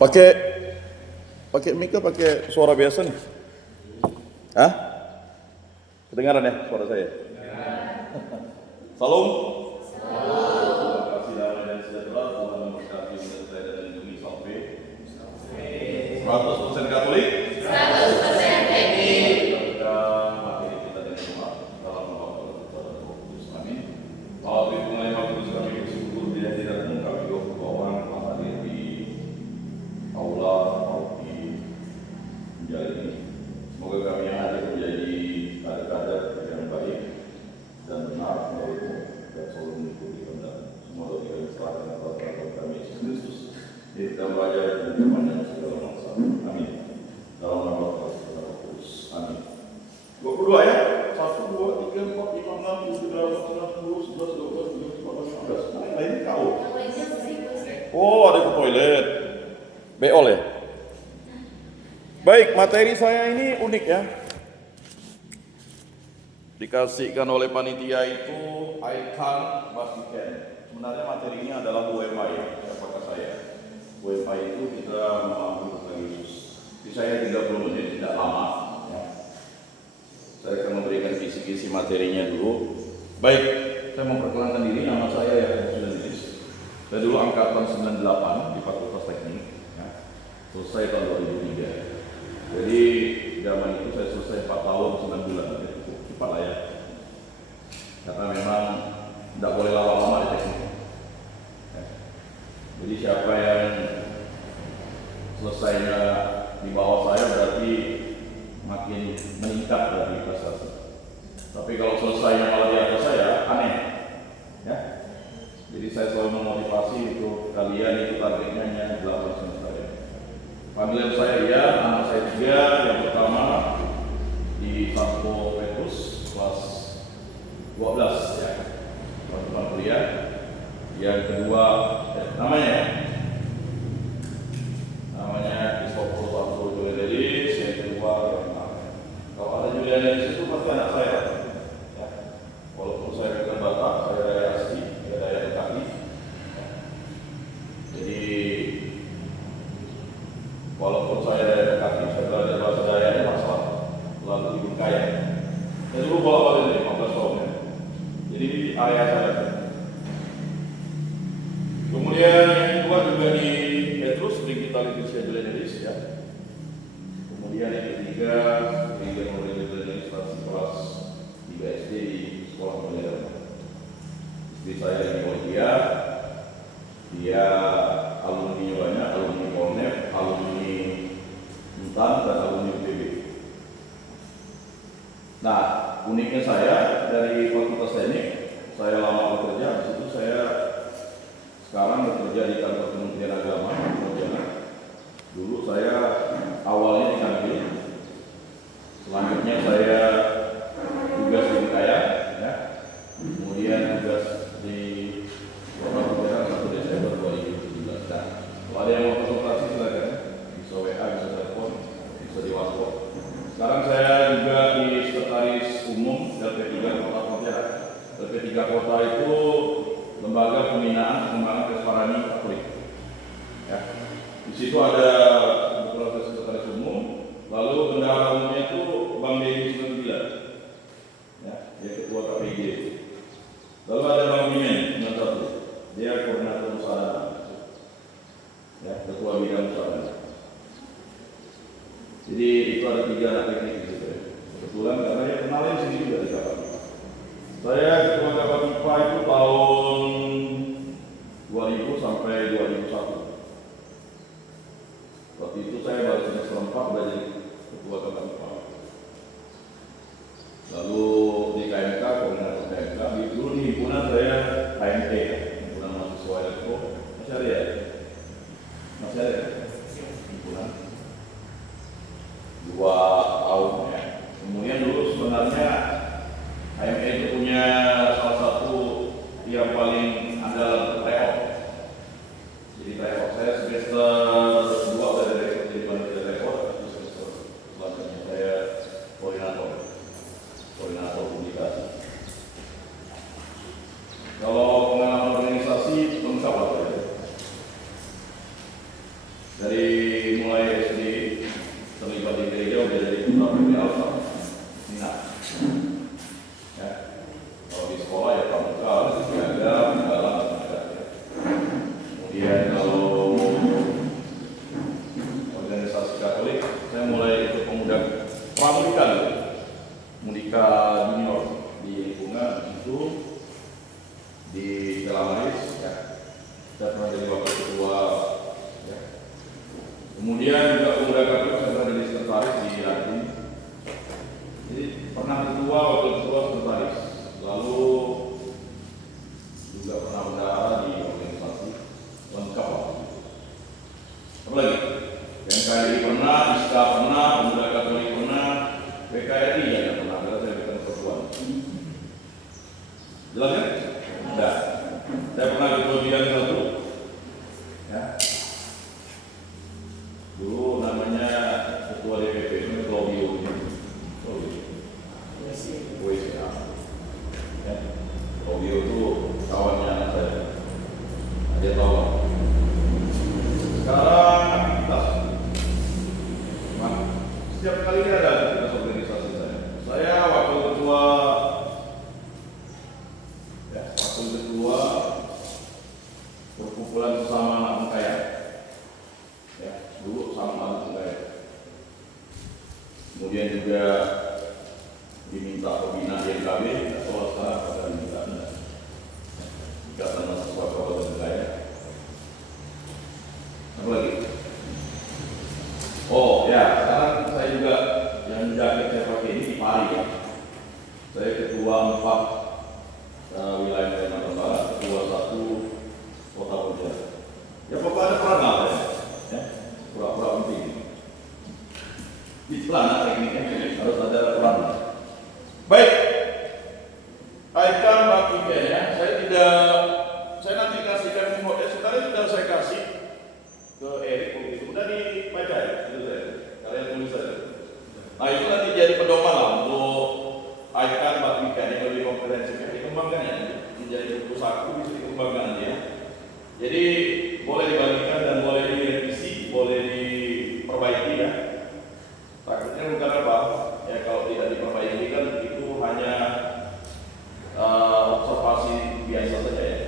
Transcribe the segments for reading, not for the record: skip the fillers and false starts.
Pakai pakai mic atau pakai suara biasa nih? Hah? Kedengaran ya suara saya? Salam. Terima kasih dan sejahtera Tuhan memberkati saya dan lindungi sampai 100% Katolik. 100% Katolik. Materi kita dengan rumah dalam nama Allah kepada Roh Kudus. Amin. Malam itu mulai Kudus kami bersyukur di hadiratmu kami 20 orang telah hadir di aula di menjadi ini. Semoga kami yang hadir menjadi kader-kader yang baik dan benar menurutmu dan selalu mengikuti kehendak. Semua doa kami serahkan kepada Tuhan kami Yesus Kristus. Kita belajar dan berpanjang segala masa. Amin. Dalam nama Allah Roh Kudus. Amin. 22 ya. 1, 2, 3, 4, 5, 6, 7, 8, 9, 10, 11, 12, 13, 14, 15. Nah, ini kau. Oh, ada ke toilet. Beol ya. Baik, materi saya ini unik ya. Dikasihkan oleh panitia itu Icon Basiken. Sebenarnya materinya adalah UMI ya. Siapakah saya? UMI itu kita mengambil tentang Yesus. Jadi saya 30 menit, tidak lama. Ya. Saya akan memberikan kisi-kisi materinya dulu. Baik, saya memperkenalkan diri. Nama saya ya sudah Dennis. Saya dulu angkatan 98 di Fakultas Teknik. Ya. Selesai tahun 2003. Jadi zaman itu saya selesai 4 tahun 9 bulan. Ya. Cepat lah ya. Karena memang tidak boleh lama-lama di teknik. Ya. Jadi siapa yang selesainya di bawah saya berarti makin meningkat dari prestasi. Tapi kalau selesainya malah di atas saya, aneh. Ya. Jadi saya selalu memotivasi untuk kalian itu targetnya hanya 8 semester. Panggilan saya ya, anak saya 3, yang pertama di Santo Petrus kelas 12 ya, teman-teman kuliah. Yang kedua namanya Kristoforo Santo Julianis. Yang kedua kalau ada Julianis itu pasti anak saya ya. Walaupun saya bukan Batak, saya dari asli, saya dari Bekasi ya. Jadi walaupun saya dari Bekasi, saya belajar bahasa Dayanya masalah lalu ibu kaya. Saya dulu bawa balik 15 tahun ya. Jadi ayah saya. Kemudian yang kedua juga di Petrus, di kita Leticia Julianis ya. Kemudian yang ketiga Julianis kelas 3 SD di sekolah modern. Istri saya di Bolivia, dia alumni banyak, alumni Polnep, alumni Intan dan alumni UPB. Nah, uniknya saya dari Fakultas Teknik, saya lama bekerja, di situ saya sekarang bekerja di kantor Kementerian Agama. Dulu saya awalnya di Kanwil, selanjutnya saya tugas di Kaya, ya. Kemudian tugas di Kota Pontianak 1 Desember 2017. Nah, kalau ada yang mau konsultasi silakan, bisa WA, bisa telepon, bisa di WhatsApp. Sekarang saya juga di Sekretaris Umum LP3 Kota Pontianak. LP3 Kota itu lembaga pembinaan pengembangan kestaraan Katolik. Ya. Di situ ada beberapa sekretaris umum, lalu bendahara umumnya itu Bang Dedi 99. Ya, dia ketua KPG. Lalu ada Bang Mimen 91. Dia koordinator usaha. Ya, ketua bidang usaha. Jadi itu ada 3 anak teknik di situ. Kebetulan karena dia kenalin sini juga di KPG. Saya ketua KPG itu tahun 2000 sampai 2001. Waktu itu saya baru semester 4 udah jadi ketua KPG. Lalu di KMK, koordinator KMK, dulu di himpunan saya HMT, himpunan mahasiswa elektro. Masih ada ya? Masih ada ya? Himpunan 2 tahun ya. Kemudian dulu sebenarnya HMT itu punya salah satu yang paling andalan tryout. Jadi tryout saya semester 2 udah jadi panitia tryout, semester selanjutnya saya koordinator publikasi. Kalau pengalaman organisasi lengkap apa ya? Dari mulai SD terlibat di gereja udah jadi putra putri Alfa. Nah, ya. Kalau di sekolah ya pramuka, seragam, dalam, kemudian kalau organisasi Katolik, saya mulai ikut pemuda pramuka dulu. Mudika junior di lingkungan itu di Telamaris, ya. Saya pernah jadi wakil ketua, ya. Kemudian juga pemuda Katolik saya pernah jadi sekretaris di Latin. Jadi pernah ketua, wakil ketua, sekretaris. Lalu juga pernah bendahara di organisasi lengkap. Apa lagi? NKRI pernah, ISKA pernah, pemuda Katolik pernah, PKRI ya pernah. Saya bukan perempuan. Jelas kan? Enggak. Saya pernah ketua bidang satu. Ya. Dulu namanya ketua DPP itu Claudio. WCA. Ya. Claudio itu kawannya anak saya. Dia tahu. Sekarang aktivitas. Nah, setiap kali ada aktivitas organisasi saya. Saya wakil ketua perkumpulan sesama anak mengkaya. Ya, dulu sama anak mengkaya. Kemudian juga diminta pembina IMKB, kalau sekarang pada diminta Ikatan Mahasiswa Kabupaten Mengkaya. Apa lagi? Oh ya, sekarang saya juga yang jaket saya pakai ini di Pari ya. Saya ketua 4 wilayah Kalimantan Barat, ketua 1 Kota Pontianak. Ya pokoknya ada peran ya, pura-pura penting. Di celana tekniknya harus ada peran. Baik, Aikan Bakiken ya, saya nanti kasihkan model, sekarang sudah saya kasih ke Erik begitu, udah dibaca ya, itu saya, kalian tulis saja. Nah itu nanti jadi pedoman lah untuk Aikan Bakiken yang lebih komprehensif, dikembangkan ya, menjadi buku saku bisa dikembangkan ya. Jadi boleh dibandingkan dan boleh direvisi, boleh diperbaiki ya. Takutnya bukan apa? Ya kalau tidak diperbaiki kan itu hanya observasi biasa saja ya.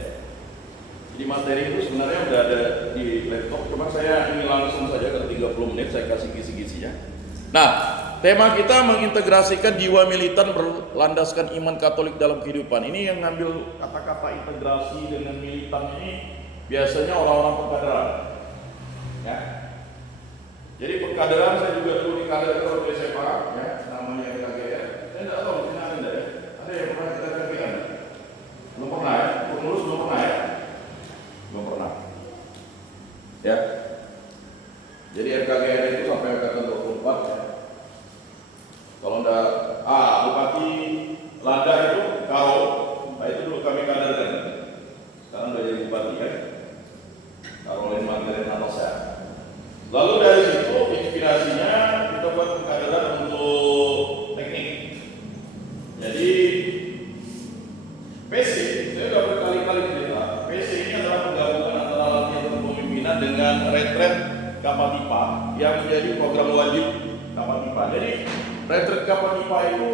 Jadi materi itu sebenarnya sudah ada di laptop, cuma saya ini langsung saja ke 30 menit saya kasih kisi-kisinya. Nah, tema kita mengintegrasikan jiwa militan berlandaskan iman Katolik dalam kehidupan. Ini yang ngambil kata-kata integrasi dengan militan ini biasanya orang-orang pengkaderan, ya. Jadi pengkaderan saya juga dulu dikader oleh SMA, ya, namanya KGR. Saya tidak tahu di sini ada tidak ya? Ada yang pernah kita KGR? Belum pernah ya? Pengurus belum pernah ya? Belum pernah. Ya. Jadi RKGR itu sampai angkatan 24 ya. Kalau enggak, Bupati Lada itu Karo, nah itu dulu kami kaderkan. Sekarang udah jadi bupati kan? Karolin Magdalena Natasha. Lalu dari situ inspirasinya kita buat pengkaderan untuk teknik. Jadi PC, saya sudah berkali-kali cerita. PC ini adalah penggabungan antara latihan kepemimpinan dengan retret Kapatipa yang menjadi program wajib Kapatipa. Jadi retret Kapatipa itu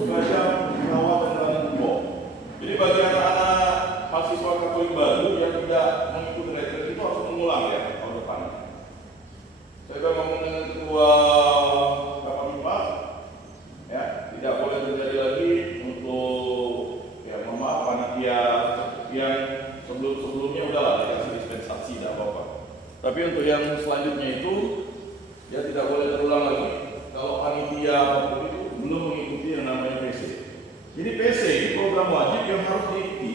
semacam perawatan dan tubuh. Jadi bagi anak-anak mahasiswa Katolik baru yang tidak mengikuti retret itu harus mengulang ya tahun depan. Saya sudah ngomong dengan ketua Kapatipa, ya tidak boleh terjadi lagi untuk ya maaf panitia yang sebelumnya udahlah dikasih dispensasi tidak apa-apa. Tapi untuk yang selanjutnya itu ya tidak boleh terulang lagi kalau panitia apapun itu belum mengikuti yang namanya PC. Jadi PC ini program wajib yang harus diikuti.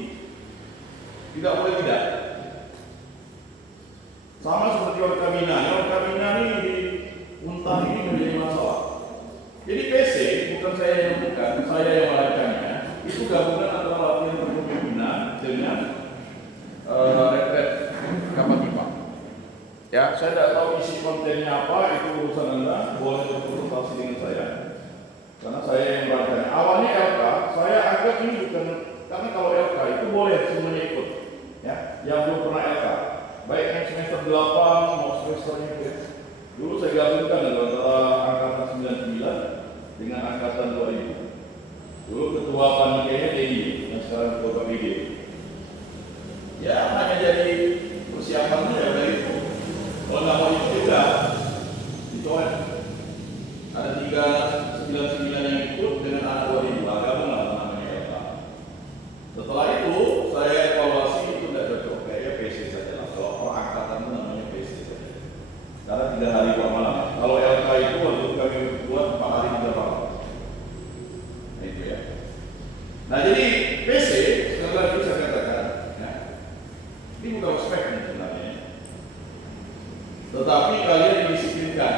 Tidak boleh tidak. Sama seperti Orkamina. Orkamina ini di Untan ini menjadi masalah. Jadi PC bukan saya yang bukan, saya yang merancangnya. Itu gabungan antara latihan kepemimpinan dengan retret Kapatipa. Ya, saya tidak tahu isi kontennya apa, itu urusan Anda. Boleh berkonsultasi dengan saya. Karena saya yang merancangnya. Awalnya LK, saya anggap ini bukan, karena kalau LK itu boleh semuanya ikut. Ya, yang belum pernah LK. baik yang semester 8 mau semesternya itu ya. Dulu saya gabungkan antara angkatan 99 dengan angkatan 2000. Dulu ketua panitianya DI, yang sekarang ketua KPG. Ya hanya jadi persiapannya ya dari itu. Kalau nggak mau ikut juga, dicoba. Ada 399 yang ikut dengan anak 2000, agama namanya ya. Setelah itu saya evaluasi itu tidak cocok, kayaknya PC saja lah. Kalau angkatan itu namanya PC saja. Karena 3 hari 4 malam. Kalau LK itu waktu itu kami buat 4 hari 3 malam. Nah, itu ya. Nah jadi PC sekali lagi saya katakan, ya, ini bukan ospek sebenarnya. Tetapi kalian didisiplinkan.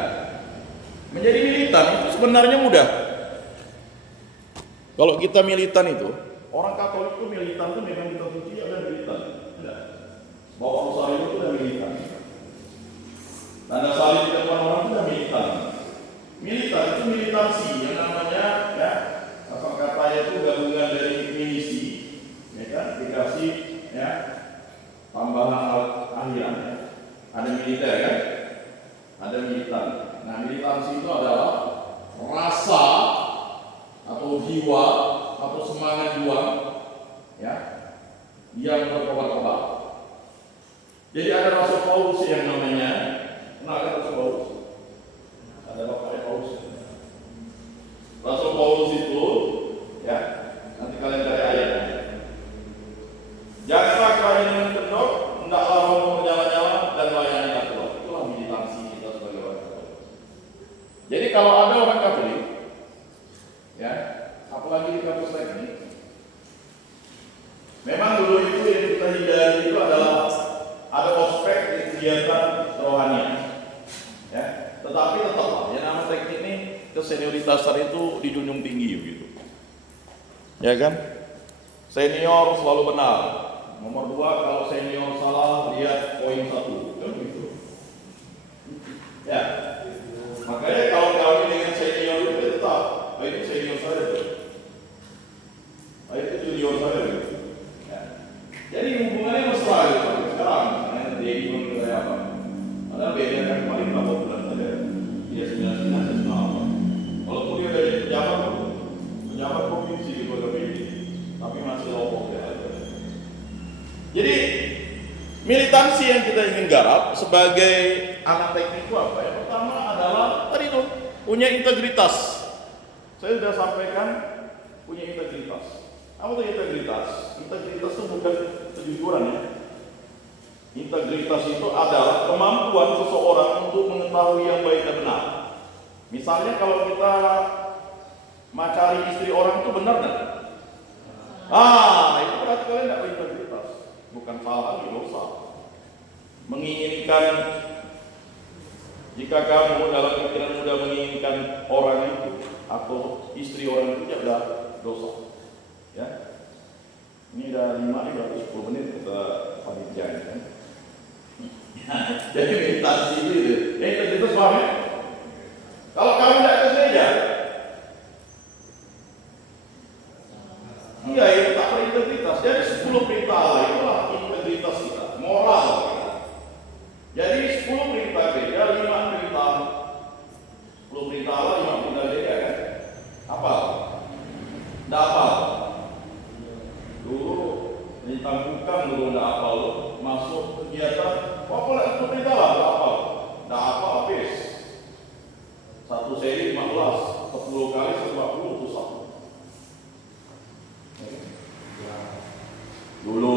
Menjadi militan itu sebenarnya mudah. Kalau kita militan itu, orang Katolik itu militan itu memang kita suci ada militan. Tidak. Bawa rosario itu udah militan. Tanda salib di depan orang itu udah militan. Militan itu militansi yang namanya ya apa katanya itu gabungan dari milisi, ya kan? Dikasih ya tambahan akhiran. Ya. Ada militer kan? Ada militan. Nah, militansi itu adalah rasa atau jiwa atau semangat juang ya yang berkobar-kobar. Jadi ada Rasul Paulus yang namanya, kenal Rasul Paulus? Ada bapaknya Paulus. Rasul Paulus itu ya, nanti kalian cari ayatnya. Janganlah kalian kendor, hendaklah menyala-nyala dan melayani Allah. Itulah militansi kita sebagai orang Katolik. Jadi kalau ada orang Katolik, ya, apalagi di kampus teknik, memang dulu itu yang kita hindari itu adalah ada ospek di kegiatan rohanian, ya. Tetapi tetaplah, ya nama teknik ini kesenioritasan itu dijunjung tinggi gitu, ya kan? Senior selalu benar. Nomor 2 kalau senior salah lihat poin 1, kan begitu. Ya, makanya kalau kami dengan senior itu tetap, itu senior saya itu, itu junior saya itu. Ya. Jadi hubungannya mesra gitu. Sekarang, dia ingin kayak apa? Padahal beda kan paling berapa bulan saja. Dia 99 saya apa? Walaupun dia dari pejabat provinsi di Kota BD, tapi masih lopok ya. Jadi militansi yang kita ingin garap sebagai anak teknik itu apa? Yang pertama adalah tadi itu punya integritas. Saya sudah sampaikan punya integritas. Apa itu integritas? Integritas itu bukan kejujuran ya. Integritas itu adalah kemampuan seseorang untuk mengetahui yang baik dan benar. Misalnya kalau kita mencari istri orang itu benar nggak? Itu berarti kalian tidak berintegritas. Bukan salah lagi, dosa. Menginginkan, jika kamu dalam pikiran muda menginginkan orang itu atau istri orang itu tidak dosa. Ya, ini udah 5 ini berarti 10 menit kita panitia kan. Jadi meditasi itu, integritas paham ya? Kalau kamu tidak ke gereja, iya itu tak berintegritas. Jadi 10 perintah Allah itulah integritas kita, moral kita. Jadi 10 perintah gereja, 5 perintah, 10 perintah Allah, 5 perintah gereja kan? Apa? Tidak apa? Dulu ditangguhkan dulu tidak apa lo masuk kegiatan, apa itu perintah lah, tidak apa? Tidak apa habis. Satu seri 15, 10 kali 40 itu satu. Dulu,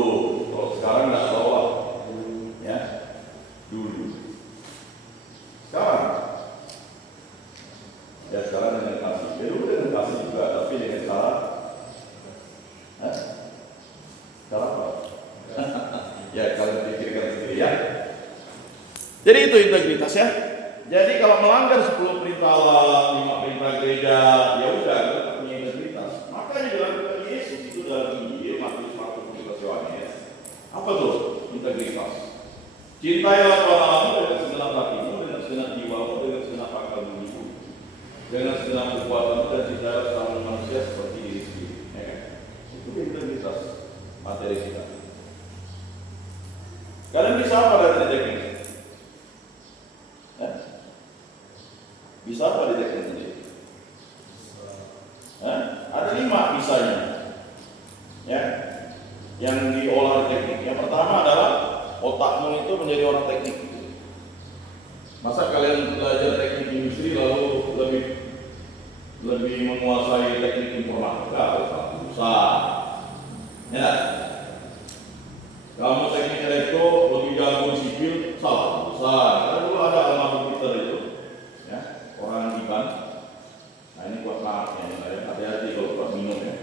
kalau sekarang nggak tahu lah, ya. Dulu. Sekarang, ya sekarang dengan kasih. Ya dulu dengan kasih juga, tapi dengan cara, cara apa? Ya kalian pikirkan sendiri ya. Jadi itu integritas ya. Jadi kalau melanggar 10 perintah Allah, 5 perintah gereja, ya udah kita punya integritas. Makanya dilakukan Yesus itu dalam Injil Matius 4:17 ya. Apa tuh integritas? Cintailah Tuhan Allahmu dengan segenap hatimu, dengan segenap jiwamu, dengan segenap akal budimu, dengan segenap kekuatanmu, dan cintailah sesama manusia seperti diri sendiri. Ya kan? Itu integritas materi kita. Kalian bisa apa dari Bisa apa di teknik sendiri? Ada 5 bisanya. Ya, yang diolah teknik. Yang pertama adalah otakmu itu menjadi orang teknik. Masa kalian belajar teknik industri lalu lebih menguasai teknik informatika? Susah. Ya. Kamu teknik elektro lebih jago sipil, salah. Susah. Karena dulu ada almarhum Peter itu, ya, orang Iban. Nah ini kuat maafnya, hati-hati kalau kuat minum ya.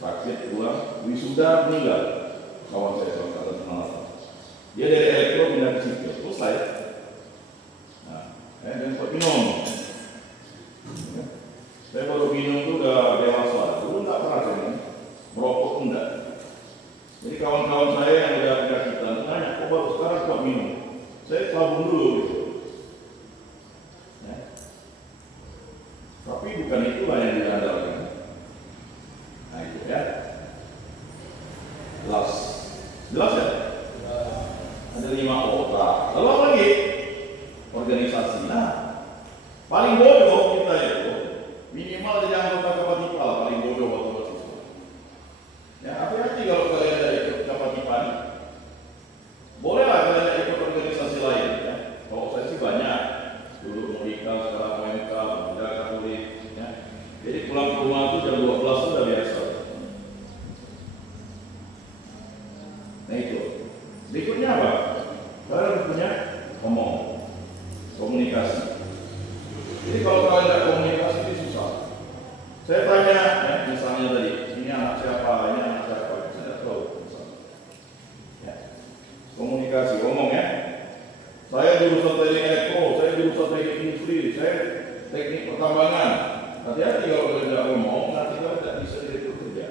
Sakit, pulang, wisuda, meninggal. Kawan saya kalau kata kenal. Dia dari elektro pindah ke sipil, selesai. Nah, dan kuat minum. Saya baru minum itu udah dewasa, dulu nggak pernah saya merokok enggak. Jadi kawan-kawan saya yang udah penyakitan nanya, kok baru sekarang kuat minum? Saya tabung dulu gitu. Ya. Tapi bukan itulah yang diandalkan. Nah itu ya. Jelas ya? Ada 5 orang. Lalu apa lagi? Organisasi. Nah, paling bodoh kita itu minimal jadi anggota Kapatipa lah, paling bodoh waktu mahasiswa. Ya, hati-hati kalau kalian tidak ikut Kapatipa. Bolehlah kalian ikut organisasi lain. Ya. Kalau saya sih banyak. Dulu Modika, sekarang OMK, Pemuda Katolik. Ya. Jadi pulang ke rumah itu jam 12 itu sudah biasa. Nah itu. Berikutnya apa? Kalian punya ngomong, komunikasi. Jadi kalau kalian tidak komunikasi itu susah. Saya tanya, ya, misalnya tadi, ini anak siapa, ini anak siapa, saya tidak tahu. Ya. Komunikasi, ngomong ya. Saya jurusan teknik elektro, saya jurusan teknik industri, saya teknik pertambangan. Hati-hati kalau kalian tidak ngomong, nanti kalian tidak bisa direkrut kerja.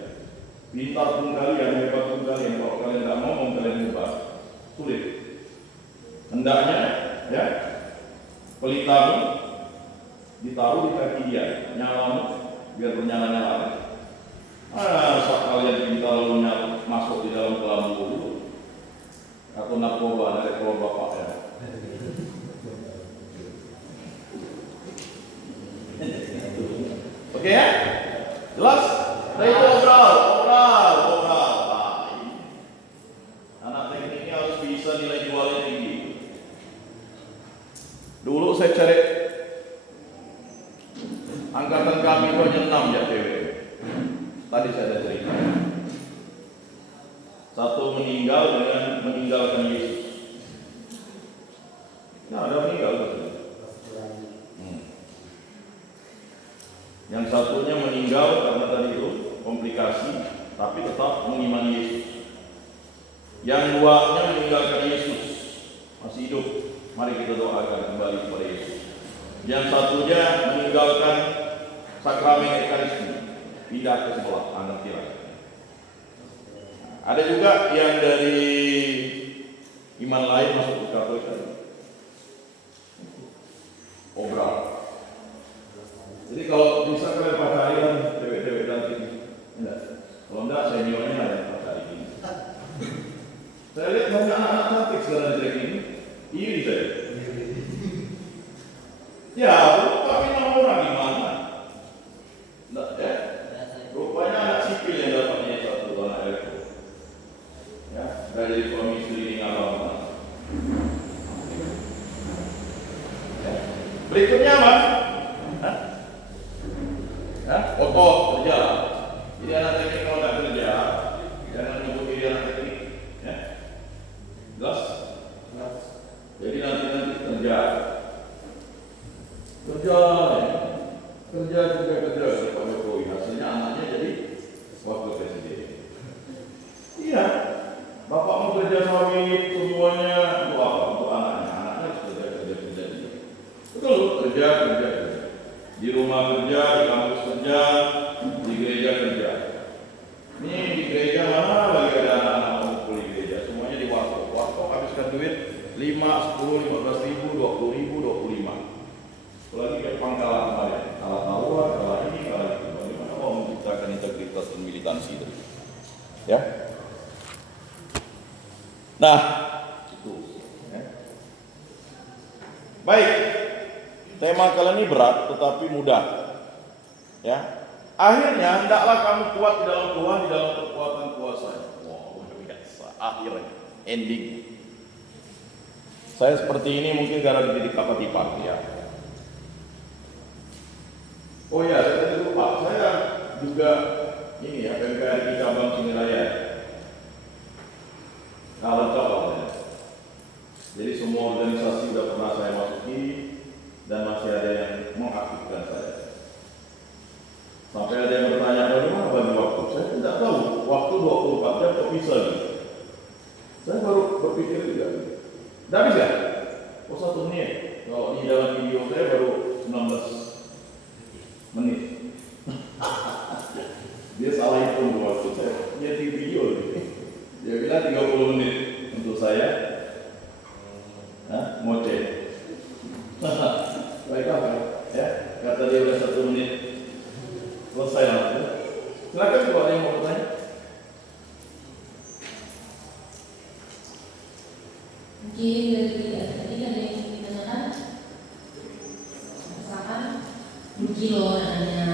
Pintar pun kalian, hebat pun kalian, kalau kalian tidak ngomong, kalian hebat, sulit. Hendaknya, ya, pelitamu ditaruh di kaki dia, nyalamu biar bernyala-nyala. Saat kalian pintar lalu masuk di dalam kelambu dulu, atau narkoba dari kolom bapak ya. Oke ya? Jelas? Nah itu oral. Anak tekniknya harus bisa nilai jualnya tinggi. Dulu saya cari angkatan kami itu hanya 6 ya cewek. Tadi saya ada cerita. Satu meninggal dengan meninggalkan Yesus. Nah, ada meninggal betul. Yang satunya meninggal karena tadi itu komplikasi, tapi tetap mengimani Yesus. Yang 2-nya meninggalkan Yesus, masih hidup. Mari kita doakan kembali kepada Yesus. Yang satunya meninggalkan sakramen Ekaristi, pindah ke sebelah anak kira. Ada juga yang dari iman lain masuk ke Katolik. Obral. Jadi kalau bisa kalian pacarin cewek-cewek cantik, enggak. Kalau enggak seniornya ada yang pacarin. Saya lihat banyak anak-anak cantik sekarang di ini. Iri saya. Ya, tapi nama orang di mana? Enggak ya? Rupanya anak sipil yang dapatnya satu anak elektro. Ya, dari suami istri ini ngalaman. Ya. Berikutnya apa? Otot kerja. Jadi anak teknik kalau tidak kerja, jangan nyebut diri anak teknik. Ya. Jelas? Jadi nanti kerja. Kerja Pak Jokowi. Hasilnya anaknya jadi wakil presiden. Iya. Bapak mau kerja sawit semuanya untuk apa? Untuk anaknya. Anaknya harus kerja. Betul, kerja. Di rumah kerja, di kampus kerja, di gereja kerja. Ini di gereja mana lagi ada anak-anak ngumpul di gereja? Semuanya di warkop. Warkop habiskan duit 5, 10, 15 ribu, 20 ribu, 25. Lagi kayak pangkalan kemarin. Kalah tawar, kalah ini, kalah itu. Bagaimana mau menciptakan integritas dan militansi itu? Ya. Nah, itu. Ya. Baik. tema kalian ini berat tetapi mudah. Ya. Akhirnya hendaklah kamu kuat di dalam Tuhan, di dalam kekuatan kuasa-Nya. Wow, luar biasa. Akhirnya ending. Saya seperti ini mungkin karena dididik Kapatipak ya. Oh ya, saya tadi lupa. Saya juga ini ya, PMKRI cabang Ciniraya. Nah, lengkap ya. Jadi semua organisasi sudah pernah saya masuki dan masih ada yang mengaktifkan saya. Sampai ada yang bertanya, bagaimana bagi waktu? Saya tidak tahu, waktu 24 jam kok bisa gitu. Saya baru berpikir juga. Tidak bisa? Oh 1 menit. Kalau di dalam video saya baru 19 menit. Dia salah hitung waktu saya. Dia di video. Dia bilang 30 menit untuk saya. Ngoceh. Baiklah ya. Kata dia udah 1 menit. Selesai langsung. Silakan kalau ada yang mau bertanya. Mungkin dari tadi ada yang ditanyakan, misalkan mungkin lo nanya.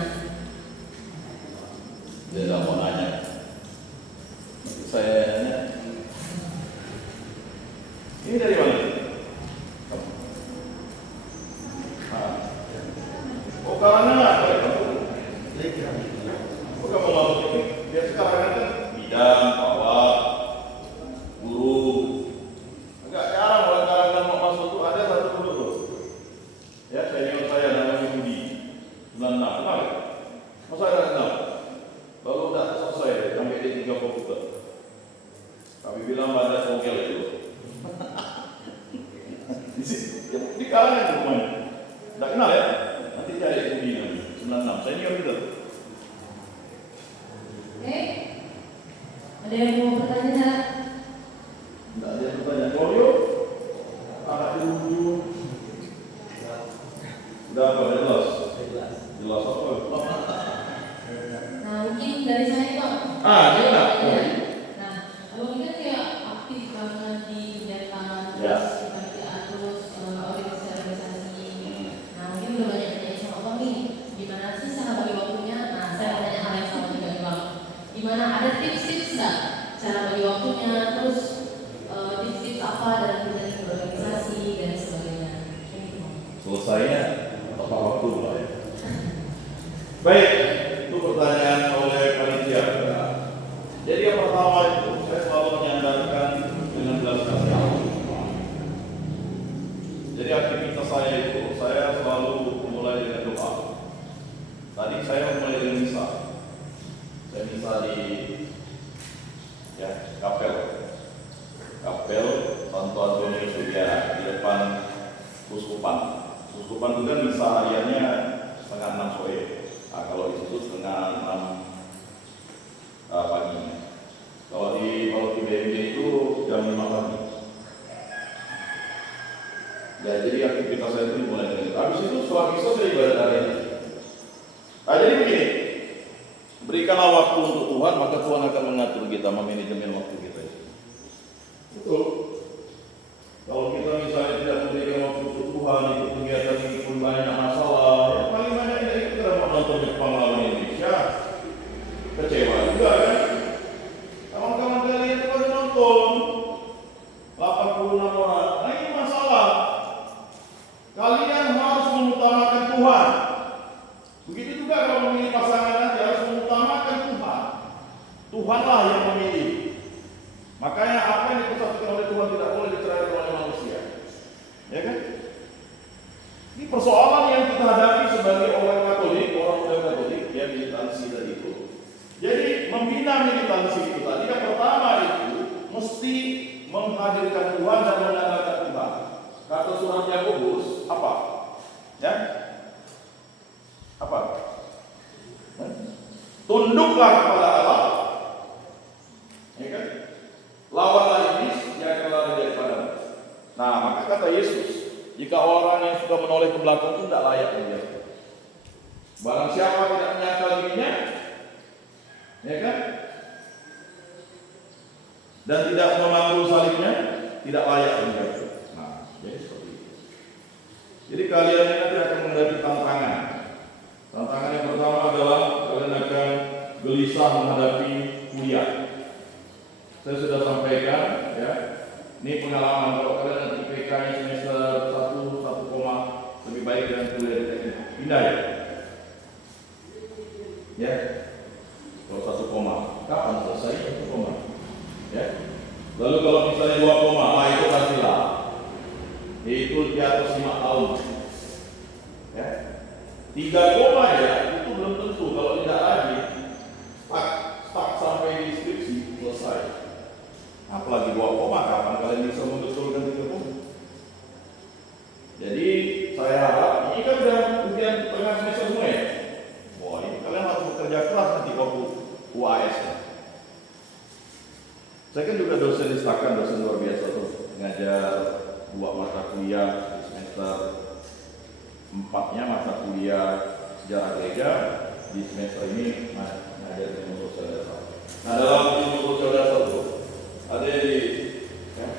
Dia tidak mau nanya. Saya nanya. Ini dari mana? Oh karangan. Oh kamu masuk ini. Biasa karangan kan bidang, bawah, guru. Agak jarang orang karangan mau masuk tuh ada satu guru tuh. Ya senior saya namanya Budi. 96. Kenal? Masa ada kenal? Lalu udah selesai sampai di 3 komputer. Kami bilang pada songkel itu. Di kalangan rumahnya. Tidak kenal ya? Nanti cari Budi nanti. 96. Senior gitu. Oke. Ada yang mau bertanya? Tidak ada yang bertanya. Kolio? Anak di ujung. Sudah apa? Jelas? Jelas apa? Nah mungkin dari saya Pak. Gimana? Nah, kalau kita kayak aktif banget di kegiatan, Ya. kepanitiaan, terus organisasi. Nah mungkin udah banyak tanya sama Bang nih, gimana sih cara bagi waktunya? Nah saya mau tanya hal yang sama juga nih Bang. Gimana ada tips-tips nggak cara bagi waktunya? Terus tips-tips apa dalam kegiatan berorganisasi dan sebagainya? Selesainya tepat waktu lah ya. Baik, itu pertanyaan oleh panitia. Jadi yang pertama itu saya selalu menyandarkan dengan belas kasihan. Jadi aktivitas saya itu saya selalu mulai dengan doa. Tadi saya mulai dengan misa. Saya misa di kapel Santo Antonius Surya di depan Uskupan. Uskupan itu kan misa hariannya setengah 6 sore. Nah, kalau di situ setengah 6 pagi. Kalau di BMJ itu jam 5 pagi. Ya, jadi aktivitas saya itu mulai dari itu. Habis itu setelah misa saya ibadah harian. Nah, jadi begini. Berikanlah waktu untuk Tuhan, maka Tuhan akan mengatur kita, memanajemen waktu kita. Betul. Kalau kita misalnya tidak memberikan waktu untuk Tuhan, ikut kegiatan ini pun banyak masalah. Yang paling banyak dari kita mau nonton Jepang lawan Indonesia, kecewa juga kan? Kawan-kawan kalian itu pada nonton 86 orang. Nah ini masalah. Kalian harus mengutamakan Tuhan. Begitu juga kalau memilih pasangan nanti harus mengutamakan Tuhan. Tuhanlah yang memilih. Makanya apa yang dipersatukan oleh Tuhan tidak boleh diceraikan oleh manusia. Ya kan? Ini persoalan yang kita hadapi sebagai orang Katolik, orang muda Katolik yang militansi tadi itu. Jadi membina militansi itu tadi yang pertama itu mesti menghadirkan Tuhan dan mengandalkan Tuhan. Kata surat Yakobus apa? Ya? Apa? Tunduklah kepada Allah. Ya kan? Lawanlah iblis, dia akan lari daripadamu. Nah, maka kata Yesus, jika orang yang suka menoleh ke belakang itu tidak layak bagi dia. Barang siapa tidak menyangkal dirinya, ya kan? Dan tidak memangku salibnya, tidak layak bagi dia. Nah, jadi seperti itu. Jadi kalian ini nanti akan menghadapi tantangan. Tantangan yang pertama adalah kalian akan gelisah menghadapi kuliah. Saya sudah sampaikan, ya. Ini pengalaman kalau kalian nanti IPK-nya semester 1, lebih baik dengan kuliah di teknik. Pindah ya. Ya. Kalau 1, kapan selesai 1, ya. Lalu kalau misalnya 2, itu pastilah. Itu di atas 5 tahun. Ya. 3, ya, itu belum tentu. Kalau tidak lagi stuck sampai di skripsi selesai. Apalagi 2, kapan kalian bisa membetulkan 3. Jadi saya harap ini kan udah ujian tengah semester semua ya. Wah, ini kalian harus bekerja keras nanti waktu UAS ya. Saya kan juga dosen istakan, dosen luar biasa tuh, ngajar 2 mata kuliah di semester 4-nya mata kuliah sejarah gereja, di semester ini ngajar ilmu sosial dasar. Nah, dalam ilmu sosial dasar tuh ada di ya.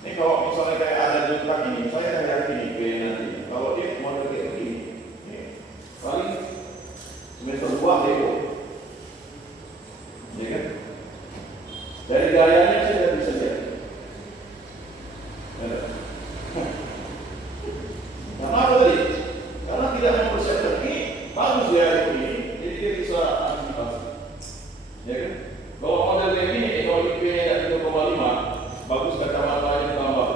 Ini kalau misalnya kayak ada jutak ini, saya yakin nanti kalau dia mau kayak begini, paling semester 2 deh, ya kan? Dari gayanya saya sudah bisa lihat. Karena apa tadi? Karena tidak mempersiapkan ini, bagus dia ini, jadi dia bisa antisipasi. Ya kan? Kalau model kayak gini, kalau IP-nya 3,5, bagus kacamatanya ditambah.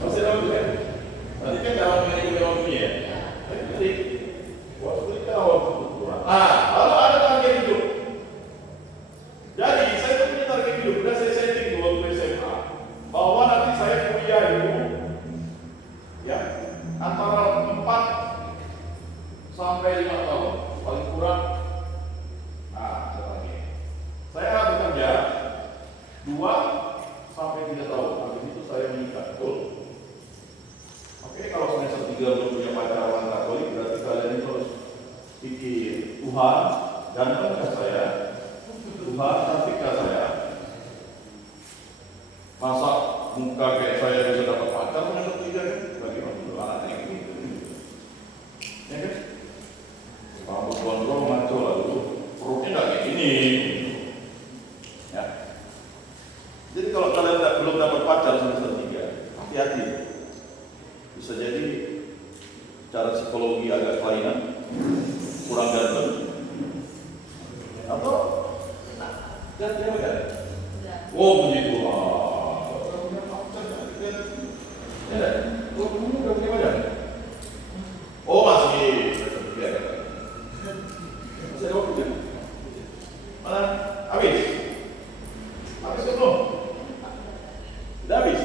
Masih bagus kan? Nanti kan dalam manajemen waktunya ya. Jadi, waktu kita waktu kurang. Lalu ada target hidup. Jadi saya punya target hidup. Sudah saya setting waktu SMA bahwa nanti saya kuliah itu, ya, antara 4 sampai 5 tahun, paling kurang. Saya bekerja 2 sampai 3 tahun. Habis itu saya menikah. Betul? Oke, kalau semester 3 belum punya pacar orang Katolik, berarti kalian itu harus pikir, Tuhan, gantengkah saya? Tuhan, cantikkah saya? Masa muka kayak saya bisa dapat pacar semester 3 kan? Bagaimana itu anaknya gitu? Ya kan? Rambut gondrong maco lalu perutnya nggak kayak gini. Ya. Jadi kalau kalian belum dapat pacar semester 3, hati-hati. Bisa jadi cara psikologi agak kelainan, kurang ganteng, atau ganteng kan? Oh begitu. Ya, kamu udah punya pacar? Oh masih. Masih ada waktu kan? Mana? Habis? Habis kan belum? Udah habis?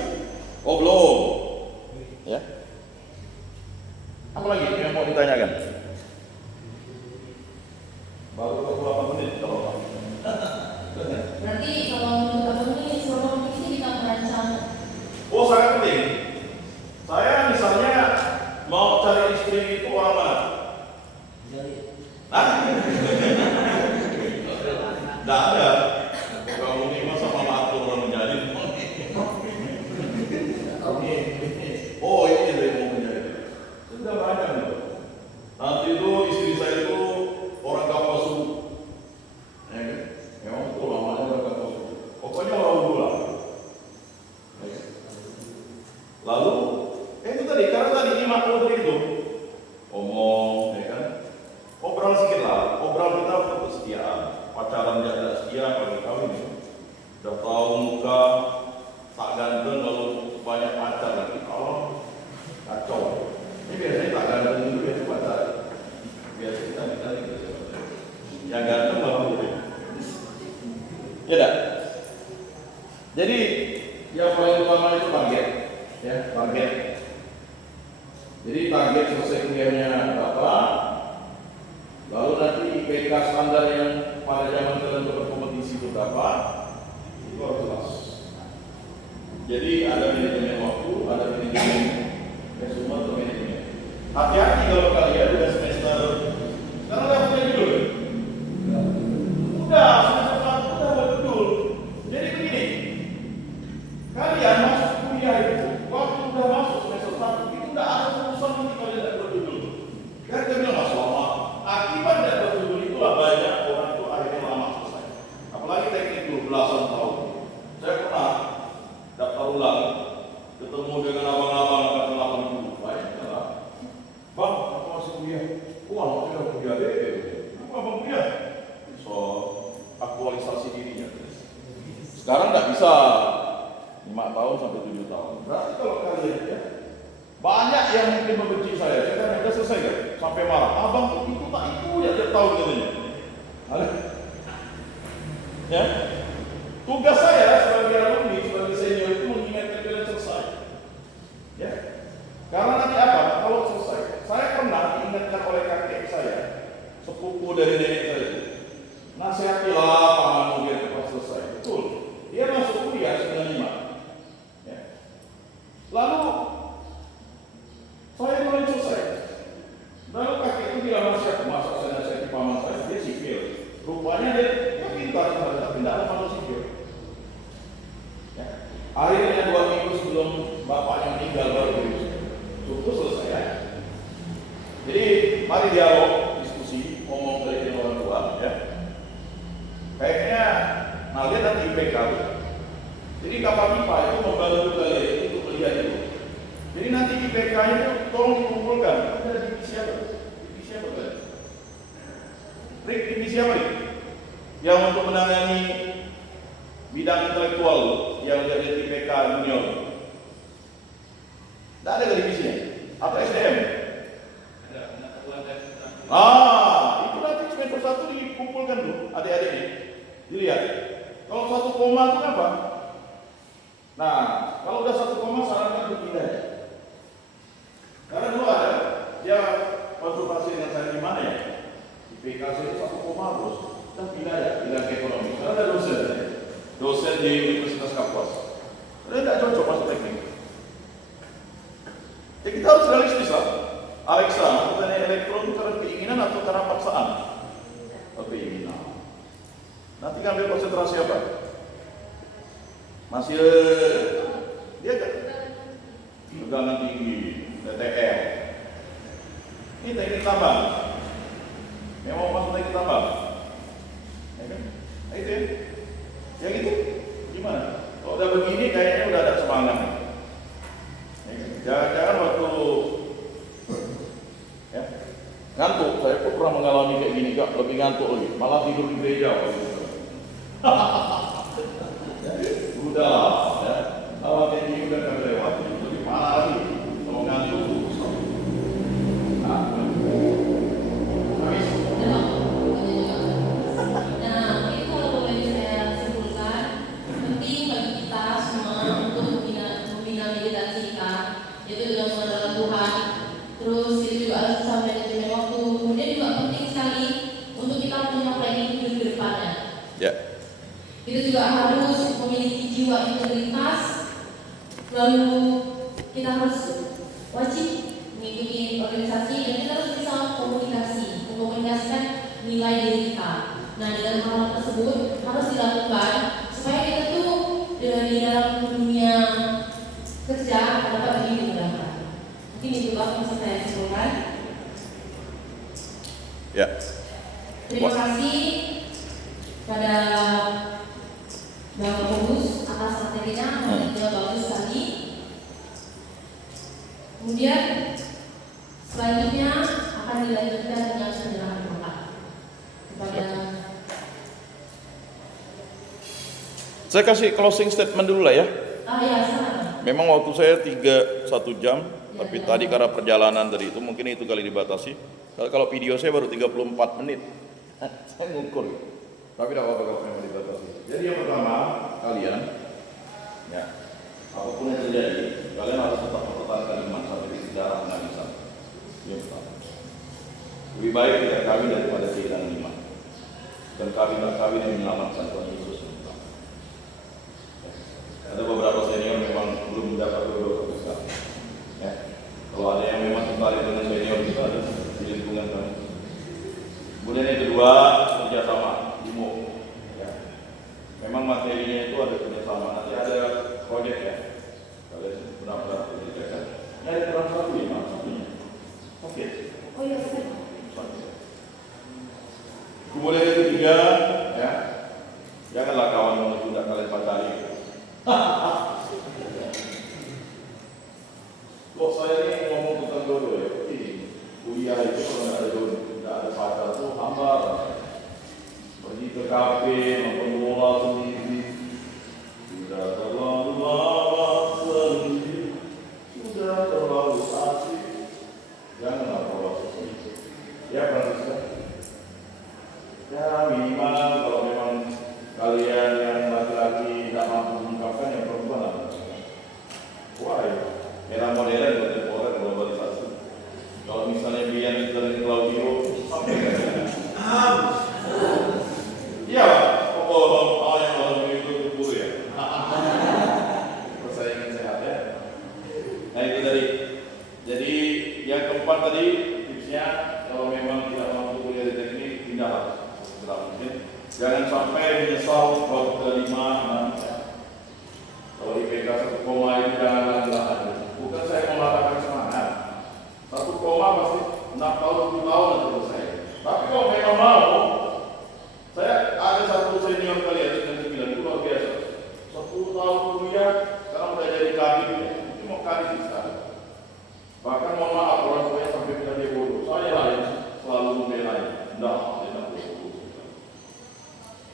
Oh belum? Ya. Apa lagi yang mau ditanyakan? Baru 28 menit kalau Pak. Berarti kalau menurut abang ini sebelum ini kita merancang. Oh sangat penting. Saya misalnya mau cari istri itu orang mana? Tidak ada. Kalau ini masa mama aku orang menjadi. Oh ini dari mau menjadi. Sudah banyak loh. Nanti itu istri saya itu orang Kapuasu. Ya kan? Memang betul namanya orang Kapuasu. Pokoknya orang Ugula. Lalu, itu tadi karena tadi 50 itu omong, ya kan? Obrol sedikit lah. Obrol kita untuk kesetiaan. Pacaran dia tidak setia, kawin. Udah tahu muka, tak ganteng, lalu banyak pacar lagi. Oh, kacau. Ini biasanya tak ganteng itu biasa pacar. Biasanya kita gitu. Yang ganteng malah boleh. Ya tak? Jadi yang paling utama itu target, ya target. Jadi target selesai kuliahnya berapa? Lalu nanti IPK standar yang pada zaman kalian berkompetisi itu berapa? Itu harus jelas. Jadi ada manajemen waktu, ada manajemen semua untuk manajemen. Hati-hati kalau kalian udah semester, sekarang udah punya judul. Udah semester 1 udah betul. Jadi begini, kalian masuk kuliah itu waktu ketemu dengan abang-abang angkatan 80, banyak lah. Bang, aku masih kuliah. Wah, aku sudah kuliah deh. Abang kuliah. So, aktualisasi dirinya. Sekarang nggak bisa 5 tahun sampai 7 tahun. Berarti kalau kalian ya, banyak yang mungkin membenci saya kan sudah selesai kan? Sampai marah. Abang itu tak itu ya tiap tahun katanya. Ya, tugas saya sebagai alumni, sebagai senior itu mengingatkan kalian selesai. Ya, karena nanti apa? Kalau selesai, saya pernah diingatkan oleh kakek saya, sepupu dari nenek saya. Nasihatilah pamanmu biar cepat selesai. Betul. Dia masuk kuliah 95. Ya. Lalu saya mulai selesai. Lalu kakek itu bilang nasihat, masa saya nasihati paman saya, dia sipil. Rupanya dia pintar, tapi tidak ada malu sipil. Ya. Akhirnya 2 minggu sebelum bapaknya meninggal baru cukup selesai ya. Jadi mari dialog, diskusi, ngomong dari orang tua ya. Kayaknya, nah lihat nanti IPK. Jadi kapal pipa itu membantu kalian untuk melihat itu. Jadi nanti IPK-nya itu tolong dikumpulkan. Ada divisi apa? Divisi apa kalian? Rik, divisi apa nih? Yang untuk menangani bidang intelektual yang jadi IPK junior. Tidak ada divisinya? Atau SDM? Ada. Itu nanti semester 1 dikumpulkan tuh adik-adiknya. Dilihat. Kalau 1 koma itu apa? Nah, kalau udah 1 koma sarankan untuk pindah. Karena dulu ada dia konsultasi dengan saya di mana ya? IPK itu 1 koma terus kita pindah ya, pindah ke ekonomi. Karena ada dosen di Universitas Kapuas. Dia tidak cocok masuk teknik. Ya kita harus realistis lah. Alexa, pertanyaan elektron itu karena keinginan atau karena paksaan? Keinginan. Nanti ngambil konsentrasi apa? Masih dia enggak tegangan tinggi, TTL. Ini teknik tambang. Memang masuk teknik tambang. Ya kan? Nah, itu ya. Yang itu gimana? Kalau udah begini kayaknya udah ada semangat. Ya kan? Jangan waktu ya, ngantuk. Saya pun pernah mengalami kayak gini, Kak, lebih ngantuk lagi. Malah tidur di gereja. Udah, ya. Kalau kayak gini udah kan lewat. Jadi mana lagi? Kalau ngantuk, habis. Nah, ini kalau boleh saya simpulkan, penting bagi kita semua untuk membina meditasi kita, yaitu dengan mengandalkan Tuhan. Terus itu juga harus bisa manajemen waktu. Kemudian juga penting sekali untuk kita punya planning hidup ke depannya. Ya. Kita juga harus memiliki jiwa integritas, lalu kita harus wajib mengikuti organisasi dan kita harus bisa mengkomunikasikan nilai diri kita. Nah, dengan hal tersebut harus dilakukan supaya kita tuh di dalam dunia kerja dapat lebih dimudahkan. Mungkin itu yang bisa saya simpulkan. Ya. Terima kasih pada Bang Bagus atas materinya, materinya bagus sekali. Kemudian selanjutnya akan dilanjutkan dengan penyerahan doa kepada. Saya kasih closing statement dulu lah ya. Ya, sama. Memang waktu saya 1 jam, tapi tadi karena perjalanan dari itu mungkin itu kali dibatasi. Kalau video saya baru 34 menit. Saya ngukur. Tapi tidak apa-apa kalau memang dibatasi. Jadi yang pertama, kalian ya, apapun yang terjadi, kalian harus tetap mempertahankan iman sampai di sejarah pengajian. Yang pertama. Lebih baik tidak kawin daripada kehilangan iman. Dan kawin tak kawin yang menyelamatkan Tuhan Yesus. Ada beberapa senior memang belum mendapat jodoh besar. Ya. Kalau ada yang memang tertarik dengan senior kita ada di lingkungan kami. Kemudian yang kedua, kerjasama, IMO. Ya. Memang materinya itu ada kerjasama. Nanti ada proyek ya. Kalian benar-benar kerjakan. Ini ada kurang satu ya, Mas. Oke. Oh iya, saya. Kemudian yang ketiga, ya, itu kalau nggak ada pacar tuh hambar. Pergi ke kafe, nonton bola sendiri. Sudah terlalu lama sendiri. Sudah terlalu asik. Janganlah terlalu seperti itu. Ya, Francisco. Ya, minimal kalau memang kalian yang laki-laki tidak mampu mengungkapkan, yang perempuan lah. Wah, ya. Era modern kontemporer globalisasi. Kalau misalnya Bian dari Claudio, iya, yang orang itu guru ya. Persaingan sehat ya. Nah itu tadi. Jadi yang keempat tadi tipsnya, kalau memang tidak mampu kuliah di teknik, pindahlah. Tidak mungkin. Jangan sampai menyesal kalau ke 5, 6. Kalau IPK 1 koma itu jangan. Bukan saya mengatakan semangat. 1 koma pasti 6 tahun, 7 tahun nanti selesai. Tapi kalau memang mau, saya ada satu senior kalian yang bilang itu luar biasa. 10 tahun kuliah, sekarang udah jadi kadif ya. Itu mau kadif sekarang. Bahkan mohon maaf orang tuanya sampai bilang dia bodoh. Saya lah yang selalu membela. Tidak, tidak bodoh.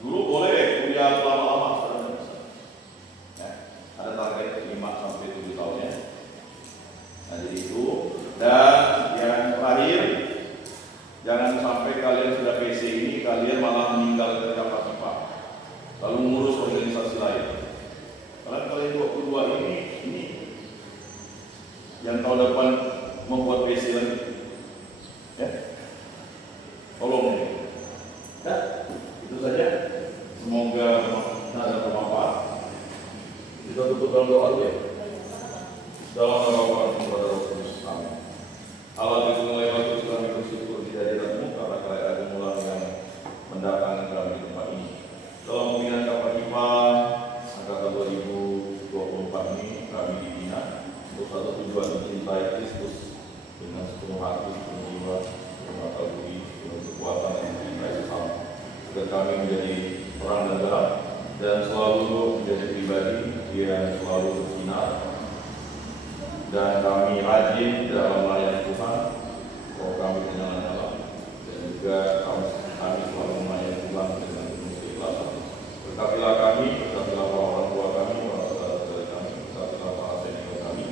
Dulu boleh kuliah lama-lama, sekarang tidak bisa. Ada target 5 sampai 7 tahun ya. Nah jadi itu. Dan yang terakhir, jangan sampai kalian sudah PC ini, kalian malah meninggal ketika FIPA, lalu mengurus organisasi lain. Karena kalian 22 ini yang tahun depan membuat PC lagi. Ya, tolong ya. Nah, itu saja. Semoga ada bermanfaat. Kita tutup dalam doa dulu ya. Dalam nama kepada Rasulullah. Amin. Allah dimulai waktu kami bersyukur di hadiratmu karena kalian mulai yang mendatangkan kami di tempat ini. Dalam pembinaan KPIPA angkatan 2024 ini kami dibina untuk satu tujuan mencintai Kristus dengan sepenuh hati, sepenuh jiwa, sepenuh mata budi, sepenuh kekuatan dan mencintai sesama. Agar kami menjadi terang dan terang dan selalu menjadi pribadi yang selalu bersinar. Dan kami rajin dalam melayani Tuhan, kalau kami menyala-nyala, dan juga kami selalu melayani Tuhan dengan penuh keikhlasan. Berkatilah kami, berkatilah orang tua kami, orang saudara-saudara kami, berkatilah para senior kami,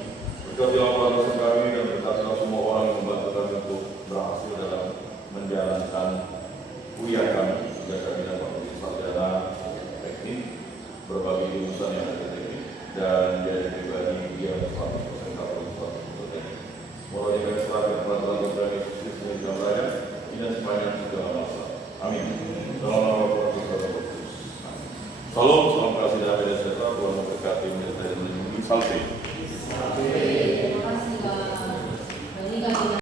berkatilah para dosen kami, dan berkatilah semua orang yang membantu kami untuk berhasil dalam menjalankan kuliah kami. Juga kami dapat menjadi sarjana teknik, berbagai jurusan yang ada teknik, dan jadi pribadi yang selalu mulai dari setelah peraturan dari Yesus yang raya dan sepanjang segala masa. Amin. Dalam nama Tuhan Yesus. Salam kasih dan sejahtera Tuhan memberkati dan melindungi. Salam.